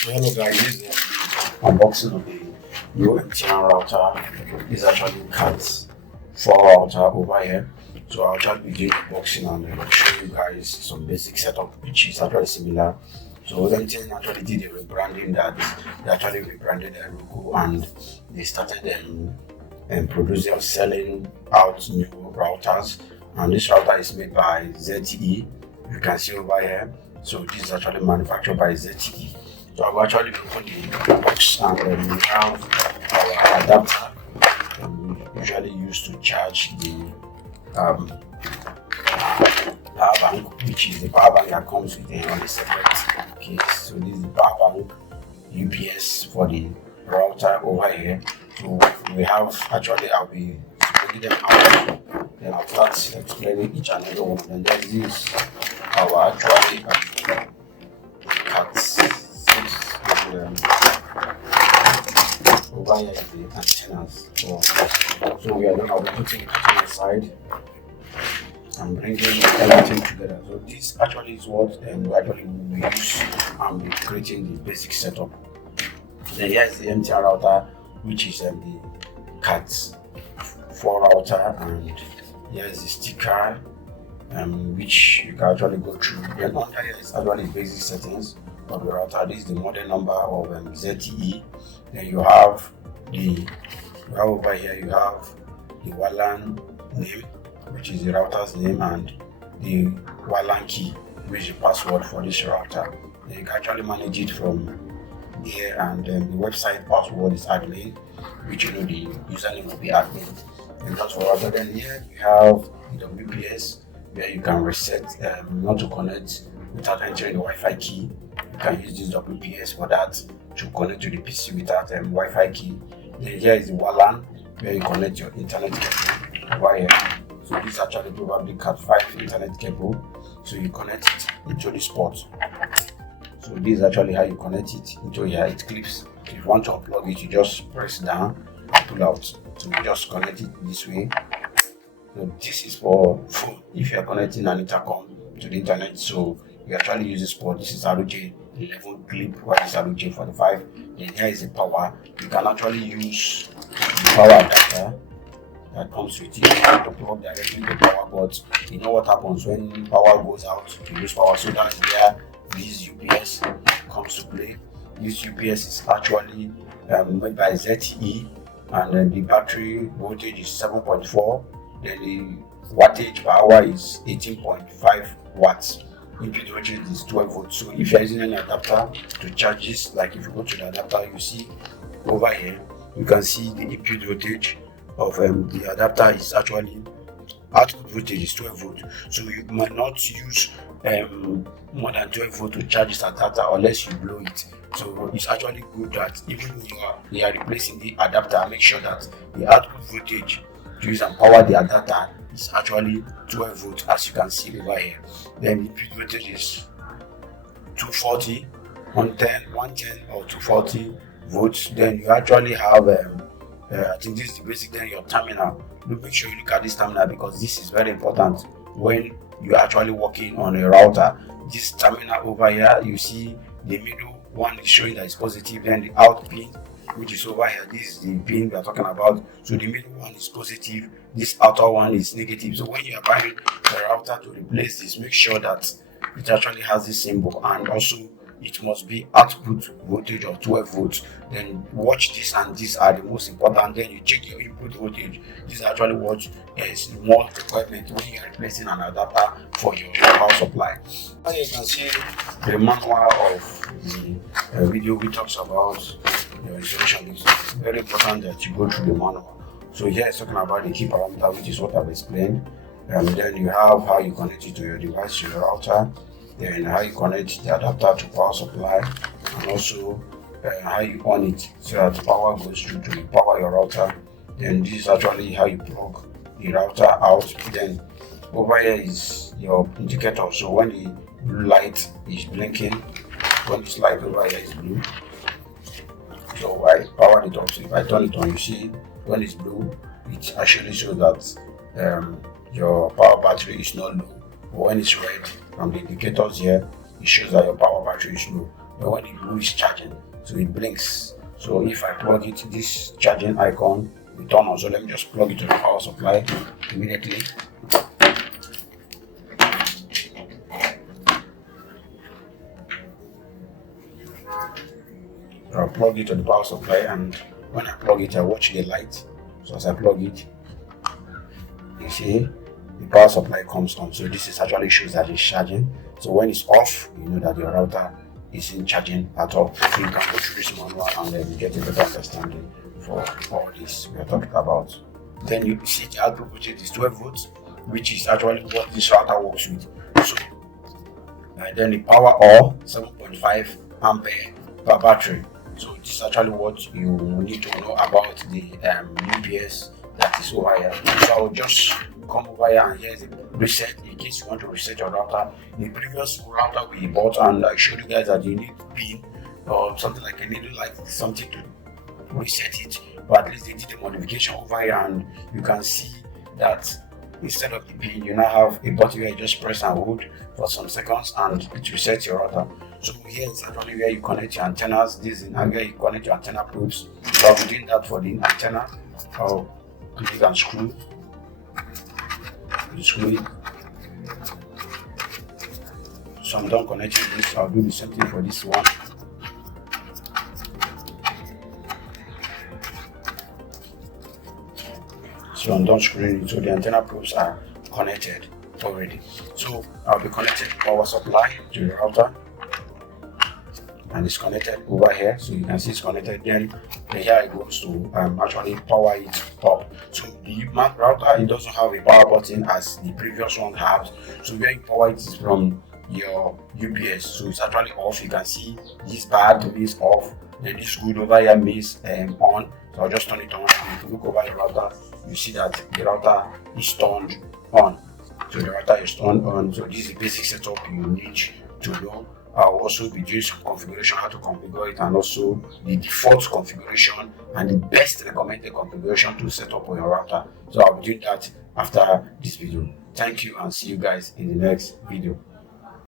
So hello guys, this is the unboxing of the new MTN router. This is actually Cat4 router over here. So I'll try to be doing unboxing and show you guys some basic setup which is actually similar. So MTN actually did a rebranding that they actually rebranded their logo and they started producing or selling out new routers. And this router is made by ZTE. You can see over here. So this is actually manufactured by ZTE. So I've actually opened the box and we have our adapter we usually use to charge the power bank, which is the power bank that comes with a separate case. So this is the power bank UPS for the router over here. So we have actually I'll be bringing them out. Then I'll start explaining each and every one. And then this is our actually Cat 6 over here is the antennas. So we are going to be putting it aside and bringing everything together. So this actually is what we actually use and be creating the basic setup. Then here is the MTN router, which is the Cat4 router, and here is the sticker which you can actually go through. Then under here is actually basic settings of the router. This is the model number of ZTE. Then you have over here you have the WLAN name, which is the router's name, and the WLAN key, which is the password for this router. Then you can actually manage it from here, and the website password is admin, which the username will be admin. And that's for router. Then here you have the WPS, where you can reset not to connect without entering the Wi-Fi key. You can use this WPS for that, to connect to the PC without Wi-Fi key. Then here is the WLAN, where you connect your internet cable over here. So this is actually probably Cat5 internet cable. So you connect it into this port. So this is actually how you connect it into here. It clips. If you want to unplug it, you just press down and pull out. So you just connect it this way. So this is for phone. If you are connecting an intercom to the internet, so you actually use this port. This is RJ11 clip, while this is RJ45. Then here is the power. You can actually use the power adapter that comes with it to plug directly the power. But you know what happens when power goes out, you lose power. So that is where this UPS comes to play. This UPS is actually made by ZTE, and then the battery voltage is 7.4. Then the wattage per hour is 18.5 watts. Input voltage is 12 volts. So if you're using an adapter to charge this, like if you go to the adapter, you see over here, you can see the input voltage of the adapter is actually output voltage is 12 volts. So you might not use more than 12 volts to charge this adapter unless you blow it. So it's actually good that even when you are replacing the adapter, make sure that the output voltage to use and power the adapter is actually 12 volts, as you can see over here. Then the input voltage is 240, 110 or 240 volts. Then you actually have I think this is the basic. Then your terminal. Make sure you look at this terminal, because this is very important when you're actually working on a router. This terminal over here, you see the middle one is showing that it's positive, then the out pin, which is over here, this is the pin we are talking about. So the middle one is positive, this outer one is negative. So when you are buying the router to replace this, make sure that it actually has this symbol, and also it must be output voltage of 12 volts. Then watch this, and these are the most important. Then you check your input voltage. This is actually what is more requirement when you are replacing an adapter for your power supply. As you can see, the manual of the video we talks about the installation. Is very important that you go through the manual. So here it's talking about the key parameter, which is what I've explained. Then you have how you connect it to your device, to your router. Then how you connect the adapter to power supply, and also how you on it so that power goes through to power your router. Then this is actually how you plug the router out. Then over here is your indicator. So when the blue light is blinking, when this light over here is blue, so I power it off. So if I turn it on, you see when it's blue, it actually shows that your power battery is not low. But when it's red, from the indicators here, it shows that your power battery is low. and when the blue is charging, so it blinks. So if I plug it, this charging icon will turn on. So let me just plug it to the power supply immediately. So I'll plug it to the power supply, and when I plug it, I watch the light. So as I plug it, you see the power supply comes on. So this is actually shows that it's charging. So when it's off, you know that your router isn't charging at all. So you can go through this manual and then get a better understanding for all this we are talking about. Then you see the output voltage is 12 volts, which is actually what this router works with. So then the power or 7.5 ampere per battery. So this is actually what you need to know about the UPS that is over here. So I'll just come over here, and here's the reset in case you want to reset your router. The previous router we bought, and I showed you guys that you need pin or something like a needle, like something to reset it. But at least they did a modification over here, and you can see that instead of the pin, you now have a button where you just press and hold for some seconds and it resets your router. So here is actually where you connect your antennas. This is where you connect your antenna probes. So I'll be doing that for the antenna. I'll click and screw. You screw it. So I'm done connecting this. I'll do the same thing for this one. So I'm done screwing it. So the antenna probes are connected already. So I'll be connecting the power supply to the router, and it's connected over here. So you can see it's connected. Then here it goes to actually power it up. So the Mac router, it doesn't have a power button as the previous one has. So where you power it is from your UPS. So it's actually off. You can see this bad is off. Then this good over here means on. So I'll just turn it on. And if you look over the router, you see that the router is turned on. So the router is turned on. So this is the basic setup you need to know. I'll also be doing some configuration, how to configure it, and also the default configuration and the best recommended configuration to set up on your router. So I'll be doing that after this video. Thank you, and see you guys in the next video.